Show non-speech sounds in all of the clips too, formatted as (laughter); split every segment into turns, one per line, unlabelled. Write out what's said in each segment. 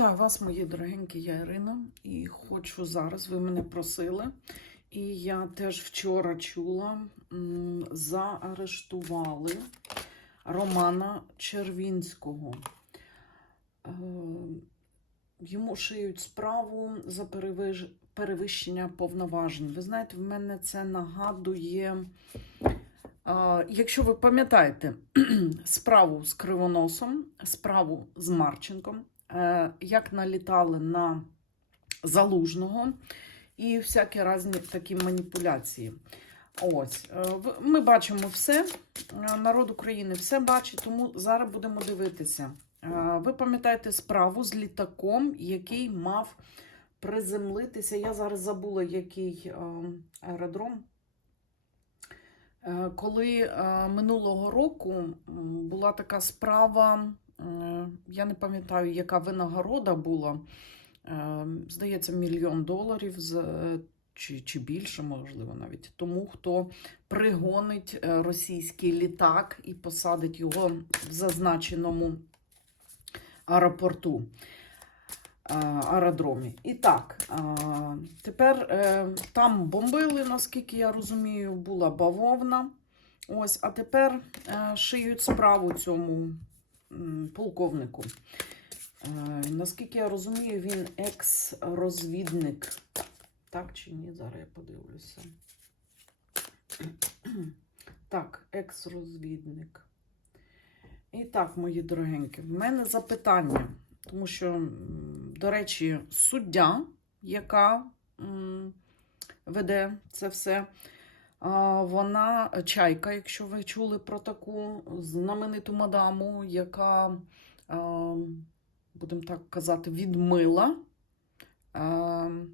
Вітаю вас, мої дорогенькі, я Ірина, і хочу зараз, ви мене просили, і я теж вчора чула, заарештували Романа Червінського. Е, Йому шиють справу за перевищення повноважень. Ви знаєте, в мене це нагадує, е, якщо ви пам'ятаєте, (clears throat) справу з Кривоносом, справу з Марченком, як налітали на залужного і всякі різні такі маніпуляції. Ось, е, ми бачимо все, е, народ України все бачить, тому зараз будемо дивитися. Е, Ви пам'ятаєте справу з літаком, який мав приземлитися. Я зараз забула, який е, аеродром. Е, Коли е, минулого року була така справа, е, я не пам'ятаю, яка винагорода була. Е, Здається, мільйон доларів е, чи, чи більше, можливо, навіть тому, хто пригонить е, російський літак і посадить його в зазначеному аеропорту. е, Аеродромі. І так, тепер там бомбили, наскільки я розумію, була бавовна. Ось, а тепер шиють справу цьому полковнику. Е, Наскільки я розумію, він екс-розвідник. Так чи ні? Зараз я подивлюся. (clears throat) Так, екс-розвідник. І так, мої дорогенькі, в мене запитання, тому що, до речі, суддя, яка веде це все, вона чайка, якщо ви чули про таку знамениту мадаму, яка, будемо так казати, відмила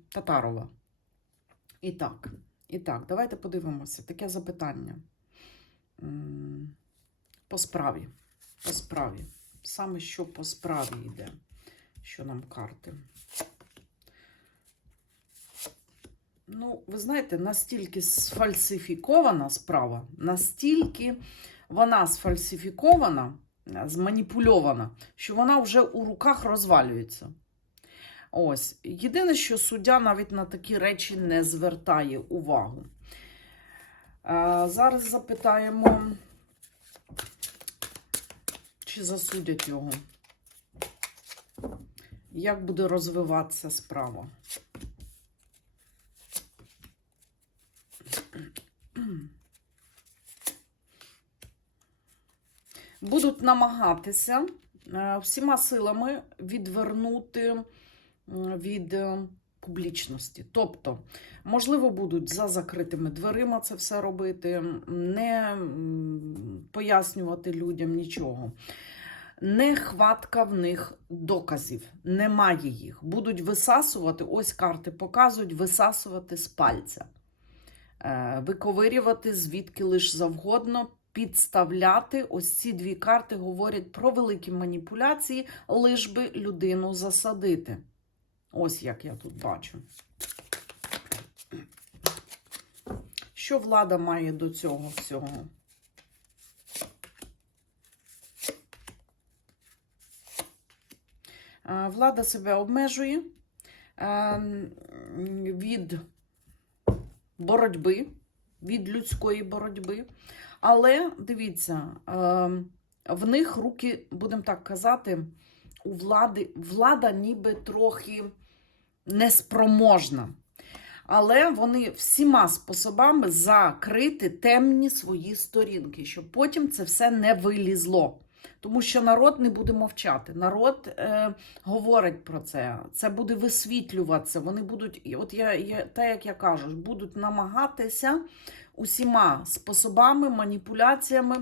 Татарова. І так, і так, давайте подивимося. Таке запитання. По справі. По справі. Саме що по справі йде, що нам карти. Ну, ви знаєте, настільки сфальсифікована справа, настільки вона сфальсифікована, е, зманіпульована, що вона вже у руках розвалюється. Ось. Єдине, що суддя навіть на такі речі не звертає увагу. Е, Зараз запитаємо, чи засудять його. Як буде розвиватися справа? Будуть намагатися е, всіма силами відвернути від е, публічності. Тобто, можливо, будуть за закритими дверима це все робити, не пояснювати людям нічого. Нехватка в них доказів, немає їх. Будуть висасувати, ось карти показують, висасувати з пальця, Е, виковирювати звідки лиш завгодно, підставляти. Ось ці дві карти говорять про великі маніпуляції, лиш би людину засадити. Ось як я тут бачу. Що влада має до цього всього? Е, Влада себе обмежує е, від боротьби, від людської боротьби. Але дивіться, е, в них руки, будемо так казати, у влади, влада ніби трохи неспроможна. Але вони всіма способами закрити темні свої сторінки, щоб потім це все не вилізло. Тому що народ не буде мовчати. Народ е, говорить про це. Це буде висвітлюватися. Вони будуть, от я, я те, як я кажу, будуть намагатися усіма способами, маніпуляціями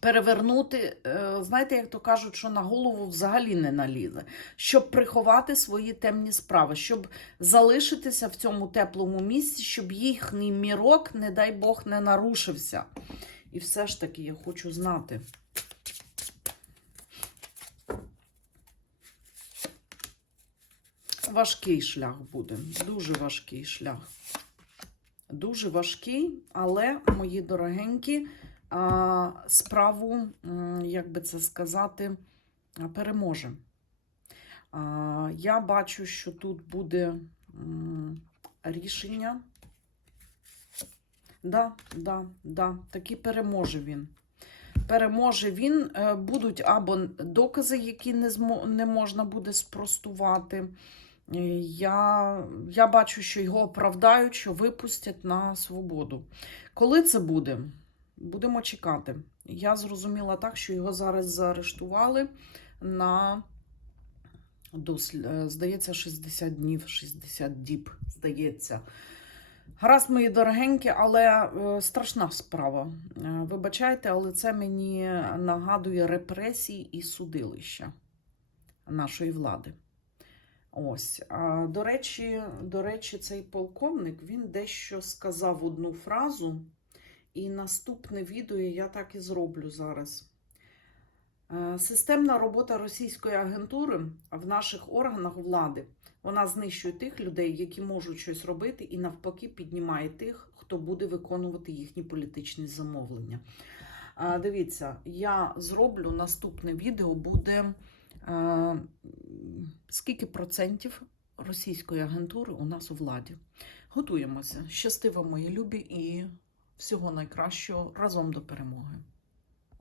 перевернути. Е, знаєте, як то кажуть, що на голову взагалі не налізе, щоб приховати свої темні справи, щоб залишитися в цьому теплому місці, щоб їхній мірок, не дай Бог, не нарушився. І все ж таки я хочу знати. Важкий шлях буде, дуже важкий шлях. Дуже важкий, але, мої дорогенькі, справу, як би це сказати, переможе. Я бачу, що тут буде рішення. Да, да, да, таки переможе він. Переможе він. Е, Будуть або докази, які не можна буде спростувати. Я, я бачу, що його оправдають, що випустять на свободу. Коли це буде? Будемо чекати. Я зрозуміла так, що його зараз заарештували на, е, здається, 60 днів, 60 діб, здається. Гаразд, мої дорогенькі, але е, страшна справа. Е, вибачайте, але це мені нагадує репресії і судилища нашої влади. Ось. А, до, речі, до речі, цей полковник він дещо сказав одну фразу, і наступне відео я так і зроблю зараз. Е, Системна робота російської агентури в наших органах влади вона знищує тих людей, які можуть щось робити, і навпаки піднімає тих, хто буде виконувати їхні політичні замовлення. Дивіться, я зроблю наступне відео буде е, скільки процентів російської агентури у нас у владі. Готуємося. Щасти мої любі, і всього найкращого разом до перемоги.